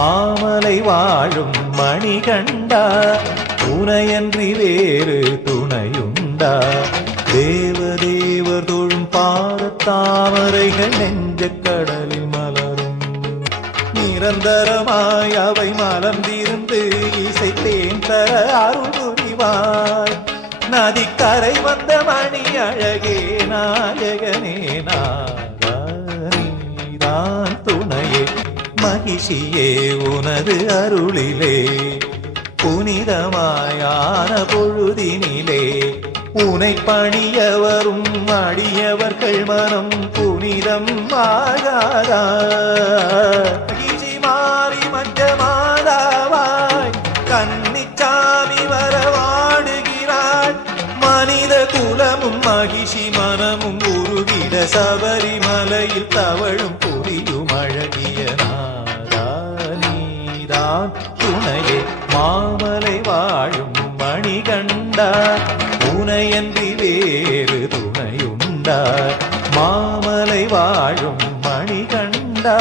மாமலை வாழும் மணிகண்டா உனையன்றி வேறு துணையுண்டா தேவதேவர் தொழும் பாதத்தாமரைகள் நெஞ்ச கடலில் மலரும் நிரந்தரமாய் அவை மலர்ந்திருந்து இசைத்தேன் தர அருள் புரிவாய் நதிக்கரை வந்த மணி அழகே நாயகனே நாதான் துணையே மகிழ்ச்சியே உனது அருளிலே புனிதமாயான பொழுதினிலே உனை பணிய வரும் அடியவர்கள் மனம் புனிதம் ஆகாதா மகிழ்ச்சி மாறி மஞ்சமாதாவாய் கன்னிச்சாமி வரவாடுகிறாள் மனித குலமும் மகிழ்ச்சி மனமும் உருகிட சபரிமலையில் தவழும் புரியும் அழகிய நாதா நீதான் துணையே மாமலை வாழும் மணிகண்டா உனையன்றி வேறு துணையுண்டா மாமலை வாழும் மணிகண்டா